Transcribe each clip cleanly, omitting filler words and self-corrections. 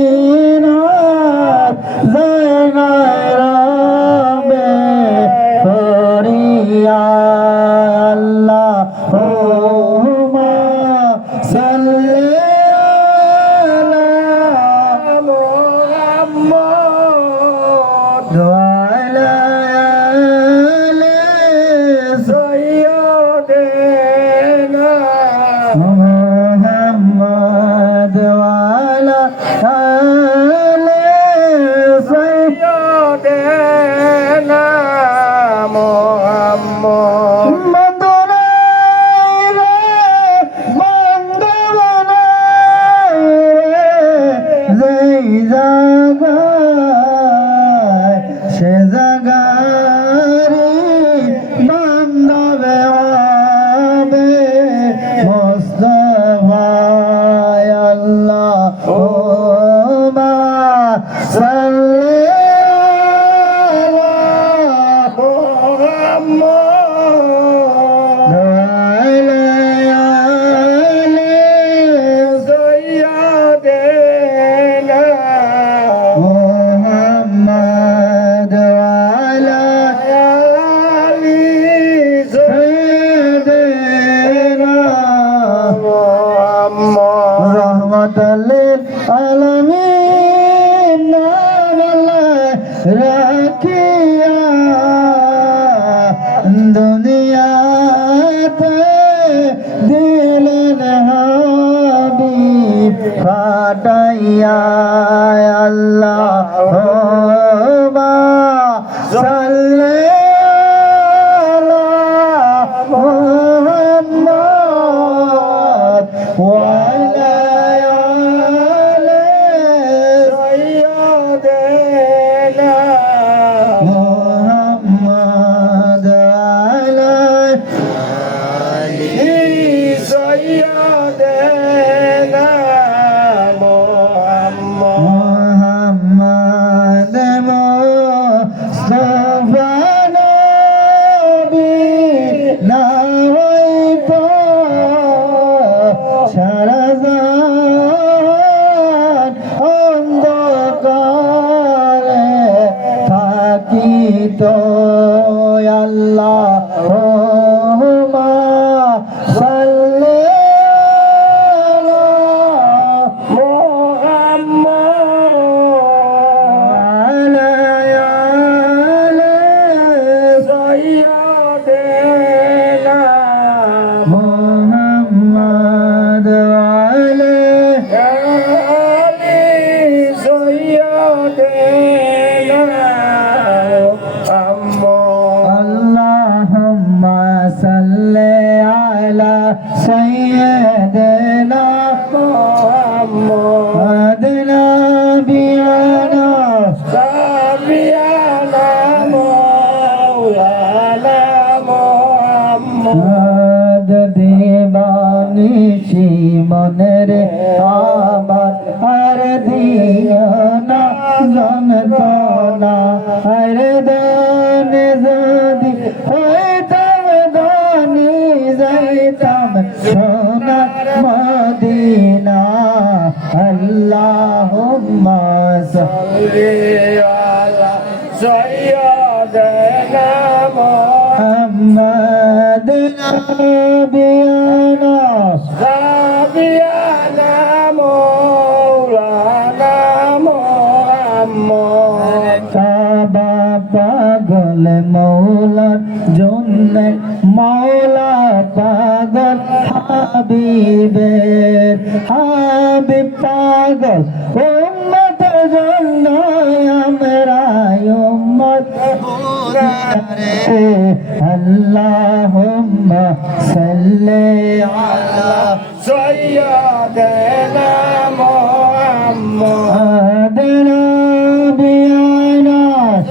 মদিনার জায়গায় রবে ফরিয়া আল্লাহুম্মা সাল্লি আলা মুহাম্মদ ওয়া আলা আলি সাইয়্যিদিনা মুহাম্মদ ওয়া আলা আলি সাইয়্যিদিনা মুহাম্মদ সে জাগারি বান্ধবে হবে মুস্তাফা আল্লাহুম্মা সাল্লি আলা মুহাম্মদ ওয়া আলা আলি সাইয়্যিদিনা মুহাম্মদ ওয়া আলা আলি সাইয়্যিদিনা মুহাম্মদ রাহমাতাল লিল আলামিন রাখিয়া দুনিয়াতে দিলেন হাবিব ফাটাইয়া আল্লাহুম্মা সাল্লি আলা মুহাম্মদ ওয়া আলা আলি সাইয়্যিদিনা মুহাম্মদ ওয়া আলা আলি সাইয়্যিদিনা মুহাম্মদ মুস্তাফা নবী না হইতো সারা জাহান অন্ধকারে থাকিত আল্লাহুম্মা সাল্লি আলা মুহাম্মদ ওয়া আলা আলি সাইয়্যিদিনা মুহাম্মদ ওয়া আলা আলি সাইয়্যিদিনা আল্লাহুম্মা সাল্লি আলা সাইয়্যিদিনা মুহাম্মদ নাবিয়ানা সাবিয়ানা মাওলানা মুহাম্মদ দিবানিশি মনের আমার আর দিও না যন্ত্রণা আর দেন যদি হইতাম ধনী যাইতাম সোনার মদিনা আল্লাহুম্মা সাল্লি আলা সাইয়্যিদিনা মুহাম্মদ নাবিয়ানা সাবিয়ানা মাওলানা মুহাম্মদ কাবা পাগল মৌলার জন্য মৌলা পাগল হাবিবের হাবিব পাগল উম্মতের জন্য আমরা উম্মত আল্লাহুম্মা সাল্লি আলা সাইয়্যিদিনা মুহাম্মদ নাবিয়ানা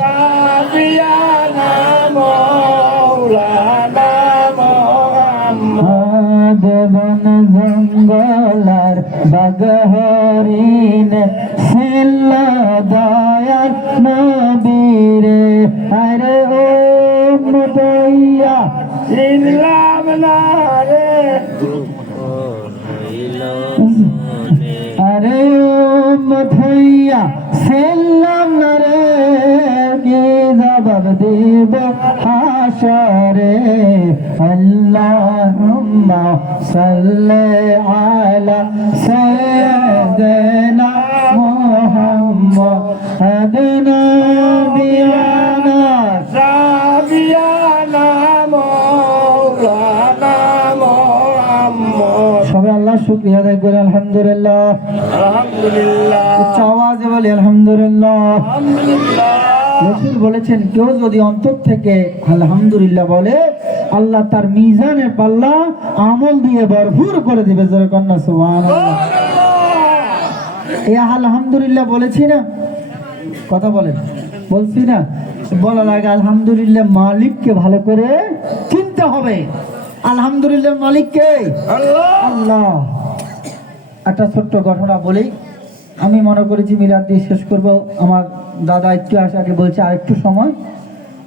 সাবিয়ানা মাওলানা মুহাম্মদ বন জঙ্গলার বাগ হরিণ ছিল দয়ার নবীরে আরে ও মতইয়া চিনলাম না রে আরে ও দিয়া সালাম না রে কি জবাব দিব হাশরে আল্লাহুম্মা সাল্লি আলা সাইয়্যিদিনা মুহাম্মাদ নাবিয়ানা সাবিয়ানা মাওলানা মুহাম্মদ সবাই আল্লাহ শুকরিয়া আদায় করে আলহামদুলিল্লাহ আলহামদুলিল্লাহ উচ্চ আওয়াজে বলি আলহামদুলিল্লাহ আলহামদুলিল্লাহ রাসূল বলেছেন কেউ যদি অন্তর থেকে আলহামদুলিল্লাহ বলে আল্লাহ তার মিজানের পাল্লা আমল দিয়ে ভরপুর করে দিবে জোরে কন্যা সুবহানাল্লাহ এই আলহামদুলিল্লাহ বলেছি না কথা বলেন বলছি না বলা লাগে আলহামদুলিল্লাহ মালিককে ভালো করে চিনতে হবে আলহামদুলিল্লাহ মালিককে আল্লাহ একটা ছোট্ট ঘটনা বলি আমি মনে করেছি মিলাদ দিয়ে শেষ করবো আমার দাদা একটু আগে বলছে আর একটু সময়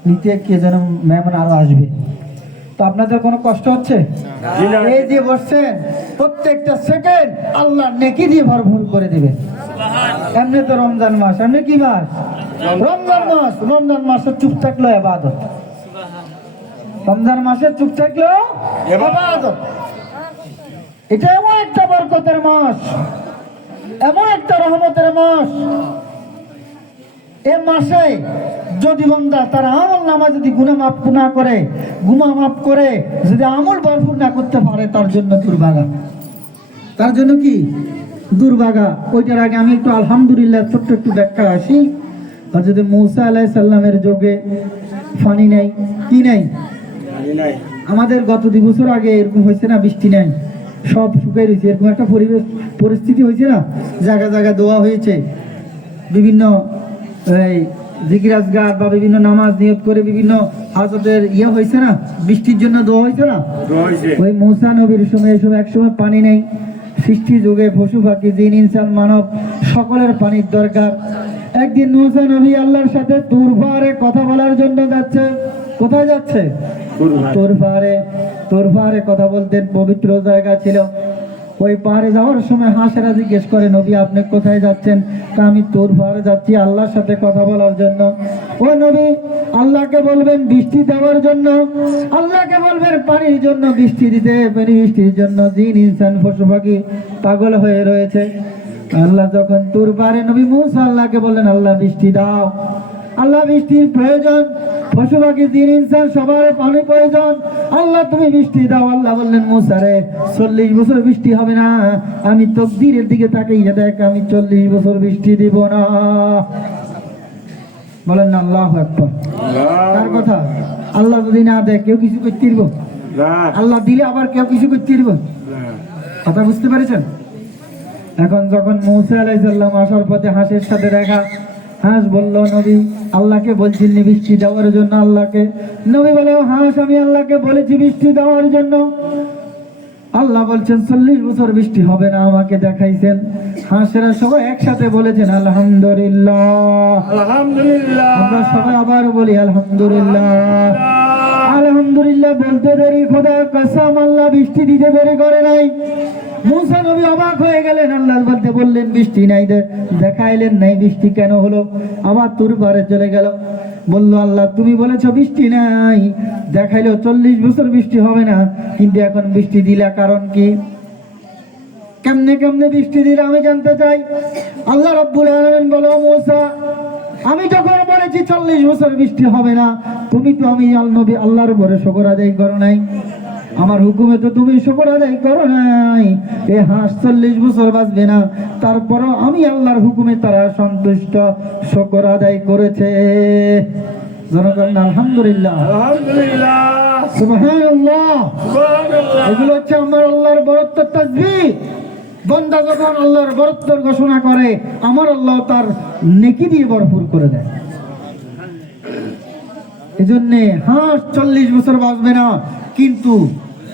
নিতে কে যেন মেহমান আরো আসবে তো আপনাদের কোনো কষ্ট হচ্ছে এই যে বসছেন প্রত্যেকটা সেকেন্ড আল্লাহ নেকি দিয়ে ভরপুর করে দিবে এমনি তো রমজান মাস এমনি কি মাস রমজান মাসে চুপ থাকলো ইবাদত রমজান মাসে চুপ থাকলো ইবাদত এটা এমন একটা বরকতের মাস এমন একটা রহমতের মাস এ মাসে যদি বান্দা তার আমল নামা যদি গুনাহ মাফ না করে গুনাহ মাফ করে যদি আমল ভরপুর না করতে পারে তার জন্য দুর্ভাগা তার জন্য কি দুর্ভাগা ওইটার আগে আমি একটু আলহামদুলিল্লাহ ছোট্ট একটু ব্যাখ্যা আসি হযরত মূসা আলাইহিস সালামের যুগে পানি নাই কি নাই আমাদের গত 2 বছর আগে এরকম হয়েছে না বৃষ্টি নাই সব শুকিয়ে রয়েছে এরকম একটা পরিস্থিতি হয়েছে না জায়গা জায়গা দোয়া হয়েছে বিভিন্ন জিকির আজকার বা বিভিন্ন নামাজ নিয়ত করে বিভিন্ন হাজতের হয়েছে না বৃষ্টির জন্য দোয়া হয়েছে না ওই মূসা নবীর সময় এসব একসময় পানি নেই সৃষ্টি যুগে পশু পাখি জিন ইনসান মানব সকলের পানির দরকার একদিন মূসা নবী আল্লাহর সাথে তুর পাহাড়ে কথা বলার জন্য যাচ্ছে কোথায় যাচ্ছে তুর পাহাড়ে কথা বলতেন পবিত্র জায়গা ছিল ওই পাহাড়ে যাওয়ার সময় হাঁসেরা জিজ্ঞেস করে নবী আপনি কোথায় যাচ্ছেন তা আমি তুর পাহাড়ে যাচ্ছি আল্লাহর সাথে কথা বলার জন্য ও নবী আল্লাহকে বলবেন বৃষ্টি দেওয়ার জন্য আল্লাহকে বলবেন পানির জন্য বৃষ্টি দিতে বৃষ্টির জন্য জিন ইনসান পশু পাখি পাগল হয়ে রয়েছে আল্লাহ যখন তুর পাহাড়ে নবী মূসা আল্লাহকে বললেন আল্লাহ বৃষ্টি দাও আল্লাহ বৃষ্টির প্রয়োজন পশু পাখি জিন ইনসান সবার পানি প্রয়োজন আল্লাহ তুমি বৃষ্টি দাও আল্লাহ বললেন মূসা রে 40 বছর বৃষ্টি হবে না আমি তাকদীরের দিকে তাকিয়ে দেখ আমি 40 বছর বৃষ্টি দিব না বলেন না আল্লাহু আকবার কার কথা আল্লাহ যদি না দেয় কেউ কিছু করতে পারবো না আল্লাহ দিলে আবার কেউ কিছু করতে পারবো না কথা বুঝতে পেরেছেন এখন যখন মূসা আলাইহিস সালাম আসার পথে হাঁসের সাথে দেখা হাঁস বলল নবী আল্লাহকে বলছেন বৃষ্টি দেওয়ার জন্য আল্লাহকে নবী বলে হাঁস আমি আল্লাহকে বলেছি বৃষ্টি দেওয়ার জন্য আল্লাহ বলছেন 40 বছর বৃষ্টি হবে না আমাকে দেখাইছেন হাঁসেরা সবাই একসাথে বলেছেন আলহামদুলিল্লাহ আলহামদুলিল্লাহ আমরা সবাই আবার বলি আলহামদুলিল্লাহ আলহামদুলিল্লাহ বলতে দেরি খোদার কসম আল্লাহ বৃষ্টি দিতে দেরি করে নাই মূসা নবী অবাক হয়ে গেলেন আল্লাহ বলতে বললেন বৃষ্টি নাই দেখাইলেন নাই বৃষ্টি কেন হলো আবার তুর পাহাড়ে চলে গেল বললো আল্লাহ তুমি বলেছো বৃষ্টি নাই দেখাইলো 40 বছর বৃষ্টি হবে না কিন্তু এখন বৃষ্টি দিলা কারণ কি কেমনে কেমনে বৃষ্টি দিলে আমি জানতে চাই আল্লাহ রাব্বুল আলামিন বলো মূসা আমি যখন বলেছি 40 বছর বৃষ্টি হবে না তুমি তো আমি নবী আল্লাহর উপরে শুকর আদায় করো নাই আমার হুকুমে তো তুমি শুকর আদায় করো নাই এই হাঁস 40 বছর বাঁচবে না তারপরও আমি আল্লাহর হুকুমে তারা সন্তুষ্ট শুকর আদায় করেছে জনগণ আলহামদুলিল্লাহ আলহামদুলিল্লাহ সুবহানাল্লাহ সুবহানাল্লাহ এগুলো হচ্ছে আমার আল্লাহর বরত্বের তাসবিহ বান্দা যখন আল্লাহর বরত্বের ঘোষণা করে আমার আল্লাহ তার নেকি দিয়ে ভরপুর করে দেয় এজন্য হাঁস 40 বছর বাঁচবে না কিন্তু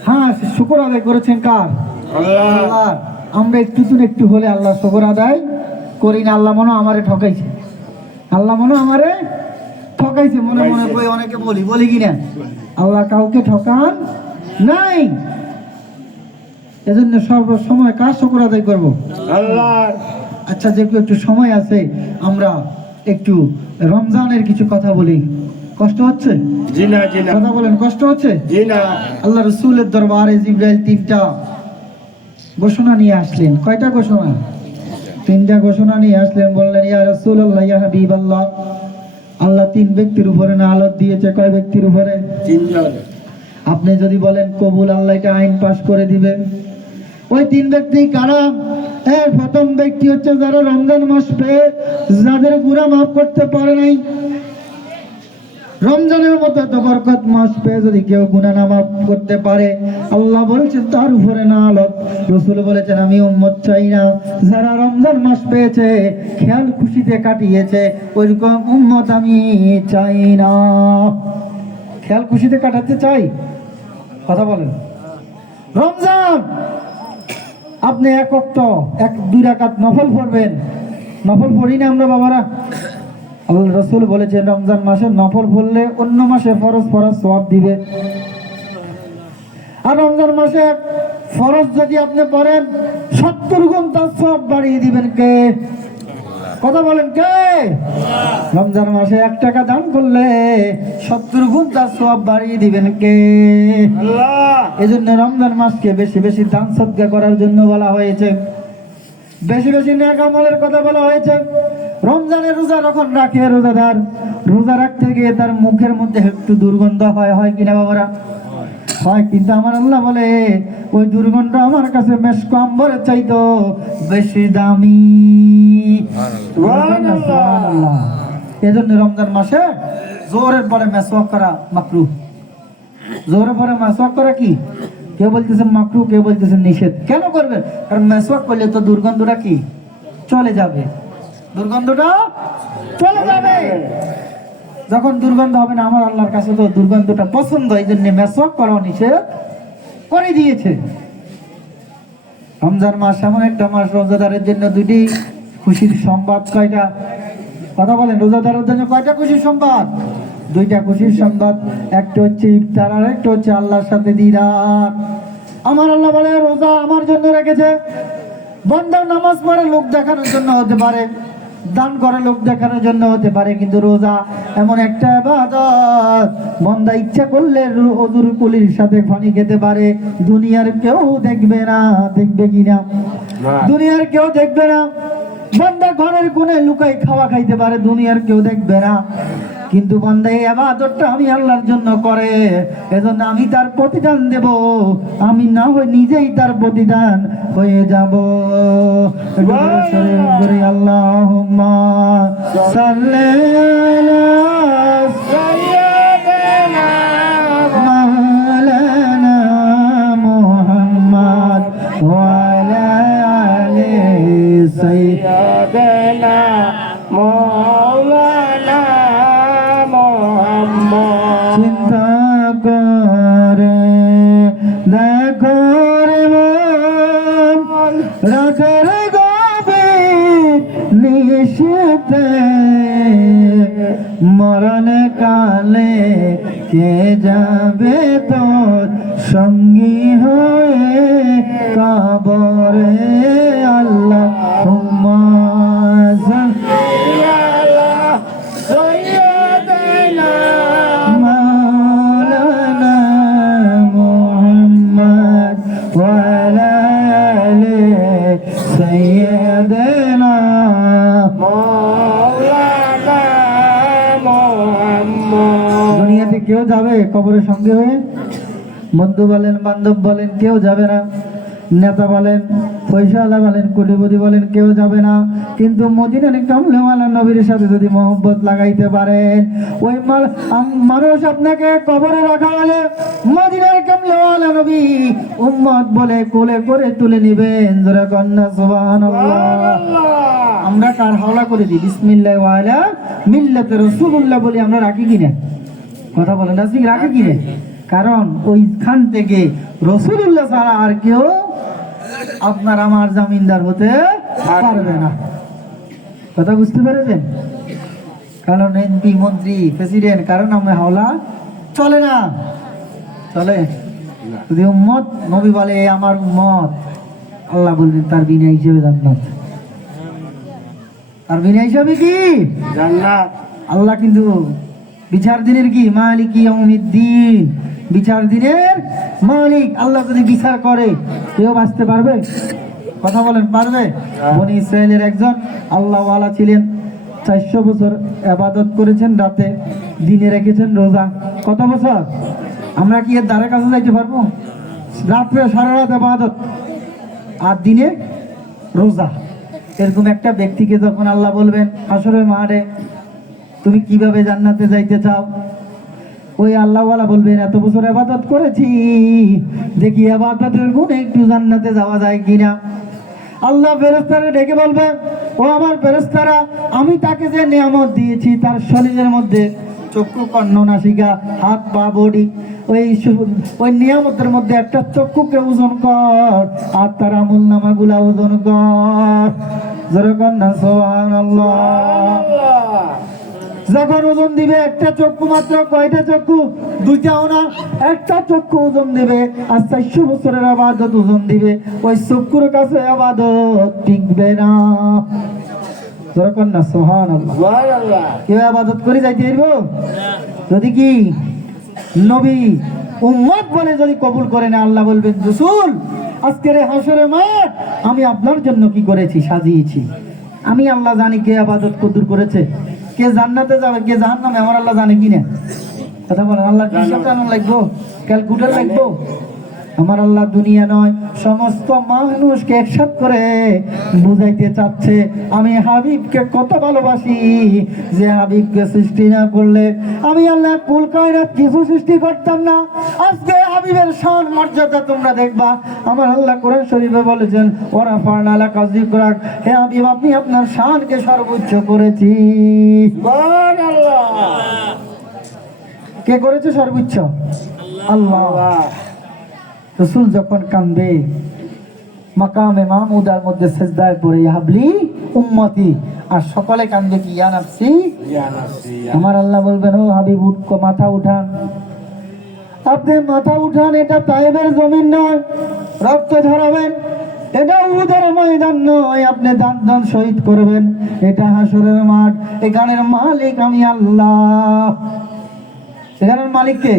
হাঁস শুকর আদায় করেছেন কার আল্লাহ আমরা একটু হলে আল্লাহ শুকর আদায় করি না আল্লাহ মনে আমারে ঠকাইছে আল্লাহ মনে আমারে ঠকাইছে মনে মনে কই অনেকে বলি কিনা আল্লাহ কাউকে ঠকান নাই এজন্য সর্বসময় কার শুকর আদায় করব আল্লাহ আচ্ছা, যেহেতু একটু সময় আছে, আমরা একটু রমজানের কিছু কথা বলি। কষ্ট হচ্ছে? জি না, জি না। কথা বলেন, কষ্ট হচ্ছে? জি না। আল্লাহ রসুলের দরবারে জিবরাইল 3টা ঘোষণা নিয়ে আসলেন। কয়টা ঘোষণা? 3টা ঘোষণা নিয়ে আসলেন। বললেন, ইয়া রাসূলুল্লাহ, ইয়া হাবিবাল্লাহ, আল্লাহ 3 ব্যক্তির উপরে নালত দিয়েছে। কয় ব্যক্তির উপরে? 3 জন। আপনি যদি বলেন কবুল, আল্লাহ এটা আইন পাশ করে দিবেন। ওই 3 ব্যক্তি কারা? এর প্রথম ব্যক্তি হচ্ছে যারা রমজান মাস পেয়ে যাদের গুনাহ মাফ করতে পারে নাই। রমজানের মতো এত বরকত মাস পেয়ে যদি কেউ গুনাহ না মাফ করতে পারে, আল্লাহ বলছেন তার উপরে নালত। রাসূল বলেছেন, আমি উম্মত চাই না যারা রমজান মাস পেয়েছে খেয়াল খুশিতে কাটিয়েছে, ওইরকম উম্মত আমি চাই না। খেয়াল খুশিতে কাটাতে চাই? কথা বলেন। রমজান আপনি 1 ওয়াক্ত 1-2 রাকাত নফল পড়বেন। নফল পড়ি না আমরা বাবারা? আল্লাহ রাসূল বলেছেন রমজান মাসে নফল পড়লে অন্য মাসে ফরজ ফরজ সওয়াব দিবে। আর রমজান মাসে ফরজ যদি আপনি পড়েন 70 গুণ তার সওয়াব বাড়িয়ে দিবেন কে? কথা বলেন, কে? রমজান মাসে 1 টাকা দান করলে 70 গুণ তার সওয়াব বাড়িয়ে দিবেন কে? আল্লাহ। এজন্য রমজান মাসকে বেশি বেশি দান সদকা করার জন্য বলা হয়েছে, বেশি বেশি নেক আমলের কথা বলা হয়েছে। রমজানের রোজা যখন রাখে রোজাদার, রোজা রাখতে গিয়ে তার মুখের মধ্যে একটু দুর্গন্ধ হয় কিনা বাবারা? হয়। কিন্তু আমার আল্লাহ বলে ওই দুর্গন্ধ আমার কাছে মেশক আম্বরের চাইতো বেশি দামি। সুবহানাল্লাহ। এজন্য রমজান মাসে জোরের পরে মেসওয়াক করা মাকরুহ। জোরের পরে মেসওয়াক করা কি? কেউ বলতেছেন মাকরুহ, কেউ বলতেছেন নিষেধ। কেন করবেন? কারণ মেসওয়াক করলে তো দুর্গন্ধটা কি চলে যাবে, দুর্গন্ধটা চলে যাবে। যখন দুর্গন্ধ হবে না, আমার আল্লাহর কাছে তো দুর্গন্ধটা পছন্দ, এই জন্য মেসওয়াক করা নিষেধ করে দিয়েছে। রমজান মাস এমন একটা মাস, রোজাদারের জন্য 2টি খুশির সংবাদ। কয়টা? কথা বলেন, রোজাদারের জন্য কয়টা খুশির সংবাদ? 2টা খুশির সংবাদ। একটা হচ্ছে ইফতার, আর একটা হচ্ছে আল্লাহর সাথে দিদার। আমার আল্লাহ বলে রোজা আমার জন্য রেখেছে। বান্দা নামাজ পড়ে লোক দেখানোর জন্য হতে পারে, দান করে লোক দেখানোর জন্য হতে পারে, কিন্তু রোজা এমন একটা ইবাদত, বান্দা ইচ্ছা করলে ওযুর কুলির সাথে পানি খেতে পারে। দুনিয়ার কেউ দেখবে না। দেখবে কিনা? দুনিয়ার কেউ দেখবে না। বান্দা ঘরের কোণে লুকাই খাওয়া খাইতে পারে, দুনিয়ার কেউ দেখবে না। কিন্তু বান্দা এই ইবাদতটা আমি আল্লাহর জন্য করে, এজন্য আমি তার প্রতিদান দেব। আমি না হয় নিজেই তার প্রতিদান হয়ে যাব। আল্লাহুম্মা সাল্লি আলা সাইয়্যিদিনা মাওলানা মুহাম্মদ ওয়া আলা আলি সাইয়্যিদিনা মাওলানা মুহাম্মদ। চিন্তা করে দেখো রে মন, রাখার গভীর নিশিতে মরণ কালে কে যাবে তোর সঙ্গী হয়ে কবরে। আল্লাহুম্মা সাল্লি আলা সাইয়্যিদিনা মাওলানা মুহাম্মদ ওয়া আলা আলি সাইয়্যিদিনা মাওলানা মুহাম্মদ। দুনিয়াতে কেউ যাবে কবরের সঙ্গে হয়ে? বন্ধু বলেন, বান্ধব বলেন, কেউ যাবে না। নেতা বলেন, পয়সাওয়ালা বলেন, কোটিপতি বলেন, কেউ যাবে না। কিন্তু মদিনার কামলেওয়ালা নবীর সাথে যদি মহব্বত লাগাইতে পারেন, ওই মানুষ আপনাকে কবরে রাখা হলে মদিনার কামলেওয়ালা নবী উম্মত বলে কোলে করে তুলে নিবেন। জোরে কন্যা সুবহানাল্লাহ। আমরা কার হাওলা করে দিই? বিসমিল্লাহ ওয়া আলা মিল্লাতে রাসূলুল্লাহ বলি আমরা রাখি কিনা? কথা বলেন, রাখি কিনা? কারণ ওইখান থেকে রাসূলুল্লাহ ছাড়া আর কেউ আপনার আমার জামিনদার হতে পারবে না। কথা বুঝতে পেরেছেন? কারণ এমপি, মন্ত্রী, প্রেসিডেন্ট কারণ নামে হাওলা চলে না। চলে যদি উম্মত নবী বলে আমার উম্মত, আল্লাহ বলবেন তার বিনা হিসেবে জান্নাত। আর বিনা হিসাবে কি জান্নাত আল্লাহ কিন্তু বিচার দিনের কি মালিক ইয়াউমিদ্দিন, বিচার দিনের মালিক। আল্লাহ যদি বিচার করে কেউ বাঁচতে পারবে? কথা বলেন, পারবে? বনি ইসরায়েলের একজন আল্লাহওয়ালা ছিলেন, 400 বছর ইবাদত করেছেন, রাতে দিনে রেখেছেন রোজা। কত বছর? আমরা কি এর দ্বারের কাছে যাইতে পারবো? রাত্রে সারা রাত ইবাদত আর দিনে রোজা। এরকম একটা ব্যক্তিকে যখন আল্লাহ বলবেন হাসরের মাঠে তুমি কিভাবে জান্নাতে যাইতে চাও, ওই আল্লাহওয়ালা বলবেন এত বছর ইবাদত করেছি, দেখি ইবাদতের গুণে একটু জান্নাতে যাওয়া যায় কিনা। আল্লাহ ফেরেশতারা ডেকে বলবে, ও আমার ফেরেশতারা, আমি তাকে যে নিয়ামত দিয়েছি তার শরীরের মধ্যে চক্ষু, কর্ণ, নাসিকা, হাত, পা, বডি, ওই নিয়ামতের মধ্যে একটা চক্ষুকে ওজন কর আর তার আমল নামাগুলা ওজন কর। যেরকম না সুবহানাল্লাহ। যখন ওজন দিবে একটা চক্ষু মাত্র, কয়টা চক্ষু? দুইটাও না, একটা চক্ষু ওজন দিবে আর 400 বছরের ইবাদত ওজন দিবে, ওই চক্ষুর কাছে ইবাদত টিকবে না। যেরকম না সুবহানাল্লাহ। সুবহানাল্লাহ। কেউ ইবাদত করে যাইতে পারব? যদি কি নবী উম্মত বলে যদি কবুল করে না, আল্লাহ বলবেন রাসূল আজকের হাসরের মাঠ আমি আপনার জন্য কি করেছি, সাজিয়েছি। আমি আল্লাহ জানি কে ইবাদত কবুল করেছে, কে জান্নাতে যাবে, কে জাহান্নামে, আমার আল্লাহ জানে কিনা। কথা বলেন, আল্লাহ হিসাবটা লাগবো, ক্যালকুলেটর লাগবো। আমার আল্লাহ দুনিয়া নয় সমস্ত মানুষকে একসাথ করে বুঝাইতে চাচ্ছে আমি হাবিবকে কত ভালোবাসি, যে হাবিবকে সৃষ্টি না করলে আমি আল্লাহ কুল কায়নাত কিছু সৃষ্টি করতাম না। আজকে হাবিবের শান মর্যাদা তোমরা দেখবা। আমার আল্লাহ কোরআন শরীফে বলেছেন ওয়ারাফা'না লাকা যিকরাক, হে হাবিব আপনি আপনার শানকে সর্বোচ্চ করেছি। সুবহানাল্লাহ। কে করেছে সর্বোচ্চ? আল্লাহ। রাসূল যখন কাঁদবে মাকামে মাহমুদার মধ্যে সিজদায় পড়ে হাবলি উম্মতি, আর সকলে কাঁদবে কি ইয়া নাফসি ইয়া নাফসি। আমার আল্লাহ বলবেন ও হাবিব উঠো, মাথা উঠান, আপনি মাথা উঠান। এটা তায়েবের জমিন নয় রক্ত ঝরাবেন, এটা উহুদের ময়দান নয় আপনি দান দান শহীদ করবেন, এটা হাসরের মাঠ। এখানের মালিক আমি আল্লাহ। এখানের মালিক কে?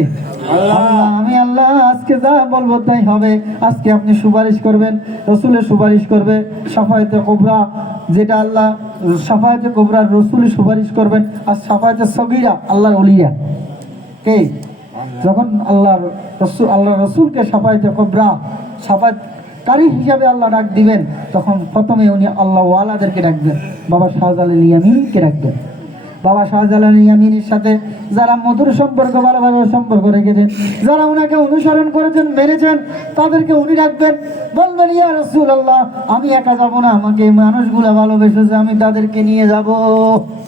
আল্লাহ। আমি আল্লাহ আজকে যা বলবো তাই হবে। আজকে আপনি সুপারিশ করবেন, রসুলের সুপারিশ করবে, শাফায়েতে কুবরা যেটা আল্লাহ শাফায়েতে কুবরা রসুলের সুপারিশ করবেন, আর শাফায়েতে সগীরা আল্লাহর ওলিয়া কে? যখন আল্লাহর রসুলকে শাফায়েতে কুবরা শাফায়েতকারী হিসাবে আল্লাহ ডাক দিবেন, তখন প্রথমে উনি আল্লাহ ওয়ালাদেরকে ডাকবেন, বাবা শাহজালাল ইয়ামিনকে ডাকবেন। বাবা শাহজালাল ইয়ামিনের সাথে যারা মধুর সম্পর্ক, ভালোভাবে সম্পর্ক রেখেছেন, যারা ওনাকে অনুসরণ করেছেন, মেনেছেন, তাদেরকে উনি রাখবেন। বলবেন ইয়া রাসূলুল্লাহ আমি একা যাব না, আমাকে মানুষগুলা ভালোবেসেছে, আমি তাদেরকে নিয়ে যাব।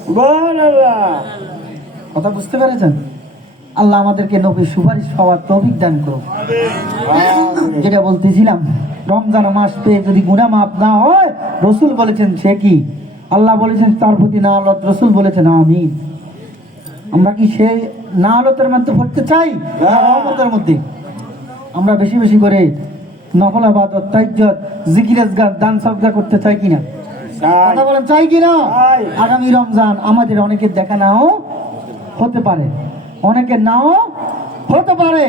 সুবহানাল্লাহ। কথা বুঝতে পেরেছেন? আল্লাহ আমাদেরকে নবীর সুপারিশ পাওয়ার তৌফিক দান করুন। যেটা বলতেছিলাম, রমজান মাস পেয়ে যদি গুনাহ মাফ না হয়, রসুল বলেছেন সে কি? আল্লাহ বলেছেন তার প্রতি নালত, রসুল বলেছেন আমিন। আমরা কি সেই নালতের মধ্যে পড়তে চাই না রহমতের মধ্যে? আমরা বেশি বেশি করে নফল ইবাদত, তাহাজ্জুদ, জিকির, আজকার, দান সদকা করতে চাই কিনা? কথা বলেন, চাই কিনা? আগামী রমজান আমাদের অনেকের দেখা নাও হতে পারে, অনেকের নাও হতে পারে,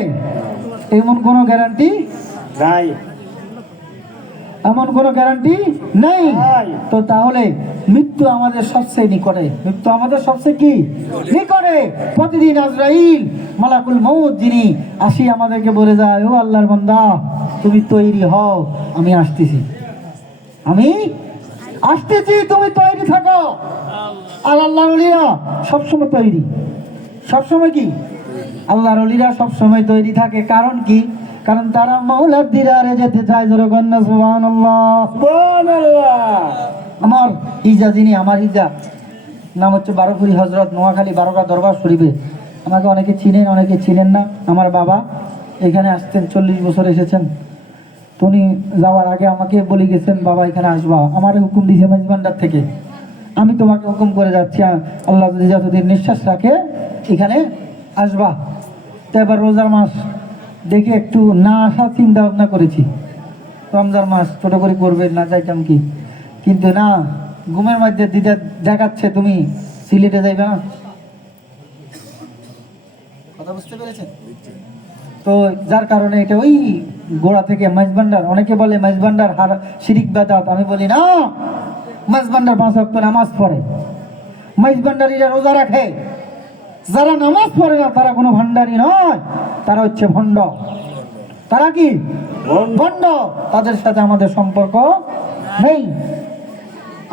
এমন কোনো গ্যারান্টি নাই। এমন কোনো গ্যারান্টি নেই। তো তাহলে মৃত্যু আমাদের সবচেয়ে নিকটে, মৃত্যু আমাদের সবচেয়ে কি নিকটে। প্রতিদিন আজরাইল মালাকুল মউত যিনি আসি আমাদেরকে বলে যায়, ও আল্লাহর বান্দা তুমি তৈরি হও, আমি আসতেছি, আমি আসতেছি, তুমি তৈরি থাকো। আর আল্লাহর ওলিরা সবসময় তৈরি, সবসময় কি আল্লাহর ওলিরা সবসময় তৈরি থাকে। কারণ কি? কারণ তারা মাওলার দিদারে যেতে চায়। যখন না সুবহানাল্লাহ। সুবহানাল্লাহ। আমার হিজা যিনি, আমার হিজা নাম হচ্ছে বারোপুরি হজরত নোয়াখালী বারোকা দরবার শরীফে। আমাকে অনেকে চিনেন, অনেকে চিনেন না। আমার বাবা এখানে আসতেন, 40 বছর এসেছেন। তো উনি যাওয়ার আগে আমাকে বলে গেছেন, বাবা এখানে আসবা, আমার হুকুম দিয়েছে মেজবান্ডার থেকে, আমি তোমাকে হুকুম করে যাচ্ছি, আল্লাহ যদি যতদিন নিঃশ্বাস রাখে এখানে আসবা। তো এবার রোজার মাস দেখে একটু না আসার চিন্তা ভাবনা করেছি, রমজান মাস ছোট করে করবে না, যাইতাম কি, কিন্তু না, ঘুমের মধ্যে দিদা দেখাচ্ছে তুমি সিলেটে যাইবে না, কথা বুঝতে পেরেছেন? তো যার কারণে এটা ওই গোড়া থেকে মাইজবান্ডার, অনেকে বলে মাইজবান্ডার শিরিক বেদাত, আমি বলি না, মাইজবান্ডার 5 ওয়াক্ত নামাজ পড়ে, মাইজবান্ডারিরা রোজা রাখে, যারা নামাজ পড়ে না তারা কোনো ভান্ডারি নয়, তারা হচ্ছে ভণ্ড। তারা কি ভণ্ড, তাদের সাথে আমাদের সম্পর্ক নেই।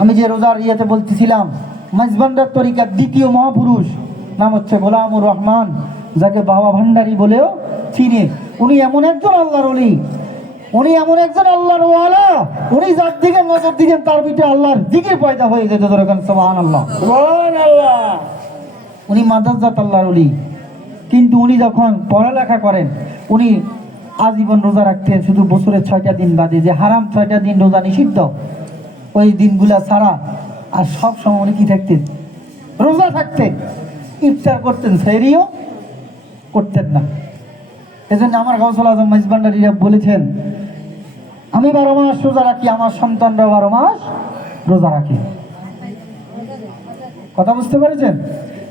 আমি যে রোজার ইয়েতে বলতেছিলাম, মাইজবান্ডার তরিকার দ্বিতীয় মহাপুরুষ নাম হচ্ছে গোলামুর রহমান, যাকে বাবা ভান্ডারি বলেও চিনে। উনি এমন একজন আল্লাহর ওলি, উনি এমন একজন আল্লাহর ওয়ালা, উনি যার দিকে নজর দিকেন তার ভিতরে আল্লাহর দিকে পয়দা হয়ে যেত। সুবহানাল্লাহ, সুবহানাল্লাহ। উনি মাদ্রাসাত আল্লাহর ওলি। কিন্তু উনি যখন পড়ালেখা করেন, উনি আজীবন রোজা রাখতেন, শুধু বছরের 6টা দিন বাদে, যে হারাম 6টা দিন রোজা নিষিদ্ধ, ওই দিনগুলা ছাড়া আর সব সময় উনি কি থাকতেন? রোজা থাকতেন। ইফতার করতেন, সেহরিও করতেন না। এজন্য আমার গাউসুল আজম মাইজবান্ডারিরা বলেছেন, আমি 12 মাস রোজা রাখি, আমার সন্তানরা 12 মাস রোজা রাখে। কথা বুঝতে পেরেছেন?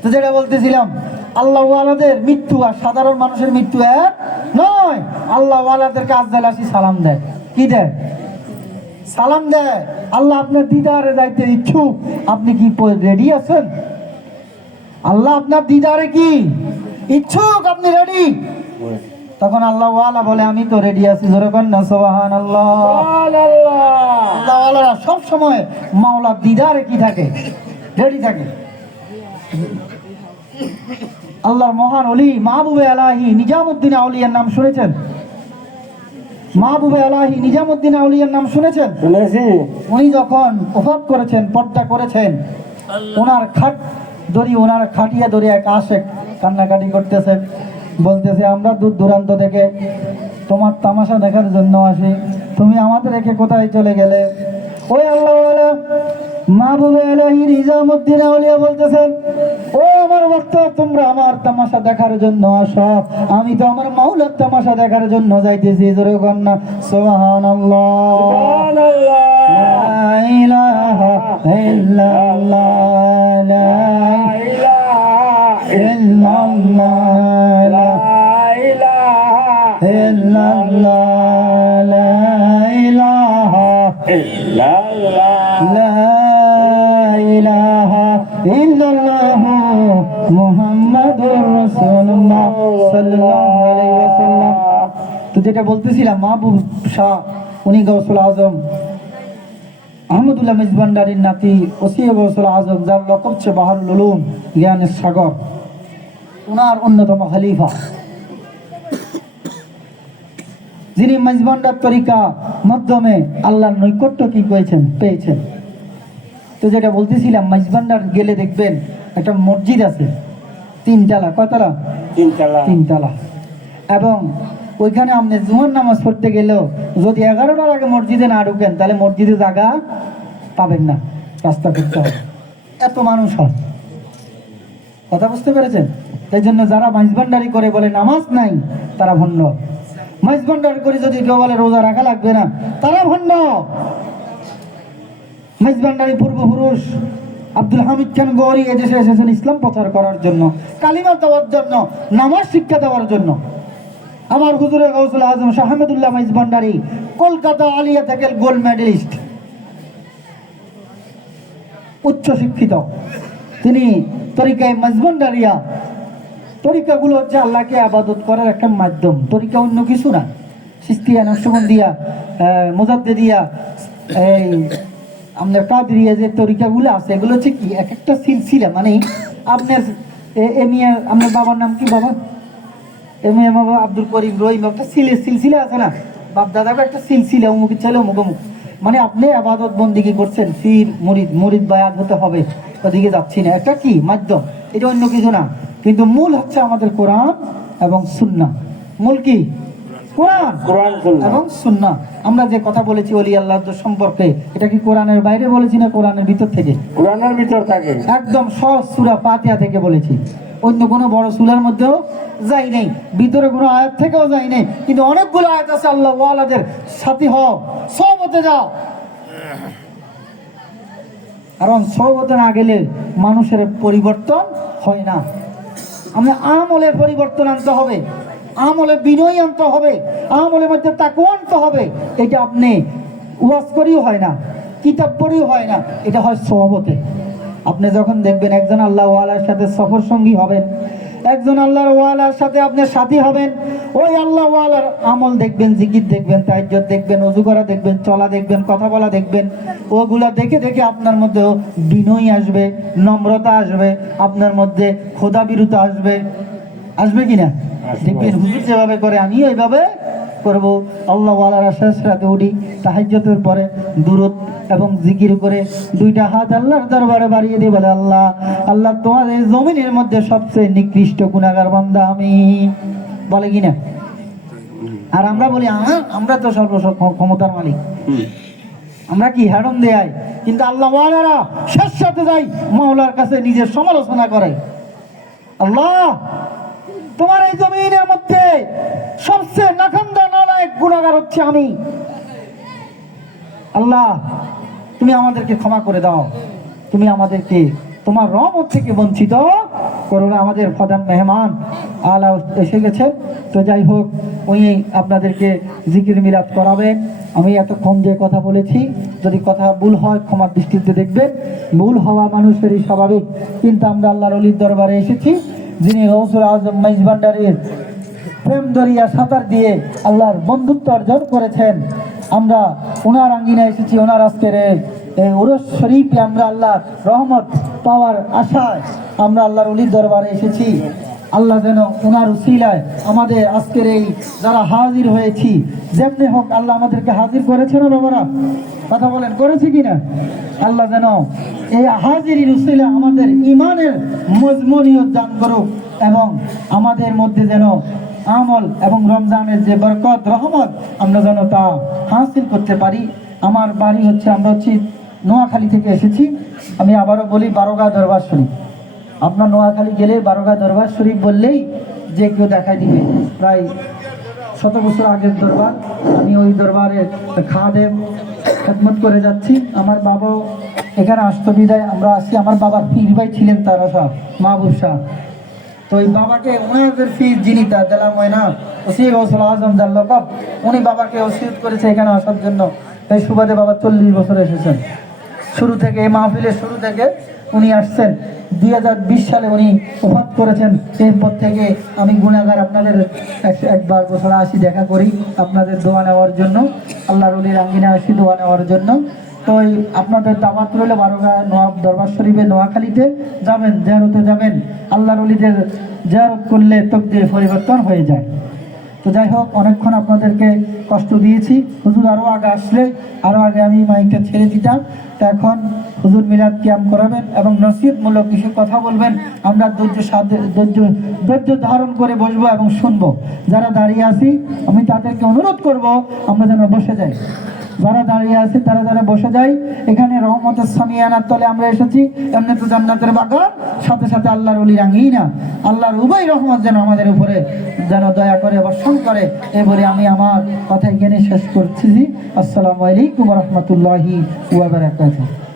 তো যেটা বলতেছিলাম, আল্লাহ ওয়ালাদের মৃত্যু আর সাধারণ মানুষের মৃত্যু এক নয়। আল্লাহ ওয়ালাদেরকে আজরাইল আসি সালাম দেয়। কি দেয়? সালাম দেয়। আল্লাহ আপনার দিদারে যাইতে ইচ্ছুক, আপনি কি রেডি আছেন? আল্লাহ আপনার দিদারে কি ইচ্ছুক, আপনি রেডি? তখন আল্লাহ ওয়ালা বলে, আমি তো রেডি আছি। জোরে কর না সুবহানাল্লাহ। আল্লাহ ওয়ালারা সব সময় মাওলার দিদারে কি থাকে? রেডি থাকে। আল্লাহর মহান ওলি মাহবুবে আলাহি নিজামুদ্দিন আউলিয়ার নাম শুনেছেন? মাহবুবে আলাহি নিজামুদ্দিন আউলিয়ার নাম শুনেছেন? শুনেছি। উনি যখন ওফাত করেছেন, পর্দা করেছেন, ওনার খাট দড়ি, ওনার খাটিয়া দড়ি এক আশেক কান্নাকাটি করতেছে, বলতেছে, আমরা দূর দূরান্ত থেকে তোমার তামাশা দেখার জন্য আসি, তুমি আমাদের রেখে কোথায় চলে গেলে? ওই আল্লাহওয়ালা মাহবুবে আলাহি নিজামুদ্দিন আউলিয়া বলতেছেন, ও আমার ভক্ত, তোমরা আমার তামাশা দেখার জন্য আসো, আমি তো আমার মাওলার তামাশা দেখার জন্য যাইতেছি। জোরে কন্যা সুবহানাল্লাহ। লা ইলাহা ইল্লাল্লাহ, লা ইলাহা ইল্লাল্লাহ, লা ইলাহা ইল্লাল্লাহ, লা ইলাহা ইল্লাল্লাহ, লা ইলাহা ইল্লাল্লাহ মুহাম্মাদুর রাসূলুল্লাহ সাল্লাল্লাহু আলাইহি ওয়াসাল্লাম। তো যেটা বলতেছিলাম, মাহবুব শাহ উনি গাউসুল আজম আহমদুল্লাহ মেজবান্ডারির নাতি, ওসিয়ে গাউসুল আজম, যার লকব হচ্ছে বাহরুল উলুম, জ্ঞানের সাগর, ওনার অন্যতম খলিফা, যিনি মেজবান্ডার তরিকা মাধ্যমে আল্লাহর নৈকট্য কি পেয়েছেন। তো যেটা বলতেছিলাম, মেজবান্ডার গেলে দেখবেন একটা মসজিদ আছে, 3 তলা। কয়তলা? 3 তলা। 3 তলা। এবং ওইখানে আপনি জুমার নামাজ পড়তে গেলেও যদি 11টার আগে মসজিদে না ঢুকেন, তাহলে মসজিদে জায়গা পাবেন না, রাস্তা করতে হবে, এত মানুষ হয়। কথা বুঝতে পেরেছেন? এই জন্য যারা মেজবান্ডারি করে বলে নামাজ নাই, তারা ভণ্ড। মেজবান্ডারি করে যদি কেউ বলে রোজা রাখা লাগবে না, তারা ভণ্ড। মেজবান্ডারি পূর্বপুরুষ আব্দুল হামিদ খান গৌরী এদেশে এসেছেন ইসলাম প্রচার করার জন্য, কালিমা দেওয়ার জন্য, নামাজ শিক্ষা দেওয়ার জন্য। আমার হুজুরে গাউসুল আজম শাহ আহমদুল্লাহ মেজবান্ডারি কলকাতা আলিয়া থেকে গোল্ড মেডেলিস্ট, উচ্চ শিক্ষিত। তিনি তরিকায় মেজবান্ডারিয়া, তরিকাগুলো হচ্ছে আল্লাহকে আবাদত করার একটা মাধ্যম, তরিকা অন্য কিছু না। সিস্তিয়া, নকশবন্দিয়া, মুজাদ্দিদিয়া, এই আপনার কাদরিয়া যে তরিকাগুলো আছে, এগুলো হচ্ছে কি এক একটা সিলসিলা। মানে আপনার এমিয়া, আপনার বাবার নাম কি? বাবা এমিয়া বাবা আব্দুল করিম রহিম, একটা সিলসিলা আছে না, বাপ দাদাকে একটা সিলসিলা, অমুক ছেলে অমুক অমুক। মানে আপনি আবাদত বন্দিগি করছেন, ফির মুরিদ বায়াত হতে হবে, ওদিকে যাচ্ছি না, একটা কি মাধ্যম, এটা অন্য কিছু না। কিন্তু মূল হচ্ছে আমাদের কোরআন এবং সুন্নাহ। মূল কি? কোরআন এবং সুন্নাহ। আমরা যে কথা বলেছি ওলি আল্লাহ সম্পর্কে, এটা কি কোরআনের বাইরে বলেছি না কোরআনের ভিতর থেকে? কোরআনের ভিতর থাকে, একদম সহজ সূরা ফাতিহা থেকে বলেছি, অন্য কোনো বড় সূরার মধ্যেও যাই নাই, ভিতরে কোনো আয়াত থেকেও যাই নাই। কিন্তু অনেকগুলো আয়াত আছে, আল্লাহ ওয়ালাদের সাথী হও, সহবতে যাও। কারণ সহবতে না গেলে মানুষের পরিবর্তন হয় না। আমরা আমলে পরিবর্তন আনতে হবে, আমলে বিনয় আনতে হবে, আমলের মধ্যে তাকওয়া আনতে হবে। এটা আপনি ওয়াজ করেও হয় না, কিতাব পড়েও হয় না, এটা হয় সহবতে। আপনি যখন দেখবেন একজন আল্লাহ ওয়ালার সাথে সফর সঙ্গী হবেন, একজন আল্লাহর ওয়ালার সাথে আপনি সাথী হবেন, ওই আল্লাহ ওয়ালার আমল দেখবেন, জিকির দেখবেন, তাহাজ্জুদ দেখবেন, ওযু করা দেখবেন, চলা দেখবেন, কথা বলা দেখবেন। ওগুলা দেখে দেখে আপনার মধ্যে বিনয় আসবে, নম্রতা আসবে, আপনার মধ্যে খোদাবিরুতা আসবে। আসবে কিনা? দেখবেন হুজুর যেভাবে করে আমিও এইভাবে করব। আল্লাহ ওয়ালারা শেষ রাতে উঠি, তাহাজ্জুদের পরে দুরূদ এবং জিকির করে দুইটা হাত আল্লাহর দরবারে বাড়িয়ে দিয়ে বলে, আল্লাহ আল্লাহ তোমার এই জমিনের মধ্যে সবচেয়ে নিকৃষ্ট গুনাহগার বান্দা আমি, বলে কিনা? আর আমরা বলি আমরা তো সর্ব ক্ষমতার মালিক, আমরা কি হেডম দেয়, কিন্তু আল্লাহ ওয়ালারা শেষ সাথে যাই মাওলার কাছে নিজের সমালোচনা করে, আল্লাহ তোমার এই জমিনের মধ্যে সবচেয়ে নাকান্দা নালায়েক গুনাহগার হচ্ছে আমি, আল্লাহ তুমি আমাদেরকে ক্ষমা করে দাও, তুমি আমাদেরকে তোমার রহমত থেকে বঞ্চিত করো না। আমাদের প্রধান মেহমান আলা এসে গেছে, তো যাই হোক উনি আপনাদেরকে জিকির মিলাদ করাবেন। আমি এতক্ষণ যে কথা বলেছি, যদি কথা ভুল হয় ক্ষমার দৃষ্টিতে দেখবেন, ভুল হওয়া মানুষেরই স্বাভাবিক। কিন্তু আমরা আল্লাহর ওলির দরবারে এসেছি, যিনি গৌসুল আজম মাইজ ভান্ডারীর প্রেম দরিয়া সাঁতার দিয়ে আল্লাহর বন্ধুত্ব অর্জন করেছেন। আমরা ওনার আঙ্গিনায় এসেছি, ওনার আজকের এই উরস শরীফে আমরা আল্লাহ রহমত পাওয়ার আশায় আমরা আল্লাহর ওলির দরবারে এসেছি। আল্লাহ যেন ওনার উসিলায় আমাদের আজকের এই যারা হাজির হয়েছি, যেমনি হোক আল্লাহ আমাদেরকে হাজির করেছে না বাবারা? কথা বলেন, করেছে কিনা? আল্লাহ যেন এই হাজিরির উসিলায় আমাদের ইমানের মজমুনিয়ত দান করুক এবং আমাদের মধ্যে যেন আমল এবং রমজানের যে বরকত রহমত আমরা যেন তা হাসিল করতে পারি। আমার বাড়ি হচ্ছে, আমরা হচ্ছি নোয়াখালী থেকে এসেছি। আমি আবারও বলি বারোগাঁ দরবার শরীফ। আপনার নোয়াখালী গেলে বারোগাঁ দরবার শরীফ বললেই যে কেউ দেখাই দিবে। প্রায় 100 বছর আগের দরবার। আমি ওই দরবারে খাদেম খেদমত করে যাচ্ছি। আমার বাবাও এখানে আসতো বিদায় আমরা আসি। আমার বাবার পীর ভাই ছিলেন তারা সব মাহবুব শাহ। তো ওই বাবাকে ওনাদের ফির যিনি তার দেলা ময়না ওসি গৌসুল আজম যার লকব, উনি বাবাকে ওসিয়ত করেছে এখানে আসার জন্য। এই সুবাদে বাবা 40 বছর এসেছেন। শুরু থেকে এই মাহফিলের শুরু থেকে উনি আসছেন। 2020 সালে উনি ওফাত করেছেন। এরপর থেকে আমি গুনাহগার, আপনাদের একবার বছর আসি দেখা করি আপনাদের দোয়া নেওয়ার জন্য, আল্লাহর ওলির আঙ্গিনা আসি দোয়া নেওয়ার জন্য। তো আপনাদের দাওয়াত রইল বারোগাঁ নওয়াব দরবার শরীফে নোয়াখালীতে যাবেন, জিয়ারতে যাবেন। আল্লাহর ওলিদের জিয়ারত করলে তকদির পরিবর্তন হয়ে যায়। তো যাই হোক, অনেকক্ষণ আপনাদেরকে কষ্ট দিয়েছি। হুজুর আরও আগে আসলে আরও আগে আমি মাইকটা ছেড়ে দিতাম। তো এখন হুজুর মিলাদ কিয়াম করাবেন এবং নসিহতমূলক কিছু কথা বলবেন। আমরা ধৈর্য ধারণ করে বসবো এবং শুনবো। যারা দাঁড়িয়ে আছি আমি তাদেরকে অনুরোধ করব আমরা যেন বসে যাই। যারা দাঁড়িয়ে আছে তারা যারা বসে যায়। এখানে রহমতের সামিয়ানার তলে আমরা এসেছি, এমনি তো জান্নাতের বাগান, সাথে সাথে আল্লাহর ওলির আঙ্গিনা। আল্লাহর উভয় রহমত যেন আমাদের উপরে যেন দয়া করে বর্ষণ করে, এ বলে আমি আমার কথা এখানে শেষ করছি। আসসালামু আলাইকুম ওয়া রাহমাতুল্লাহি ওয়া বারাকাতুহু।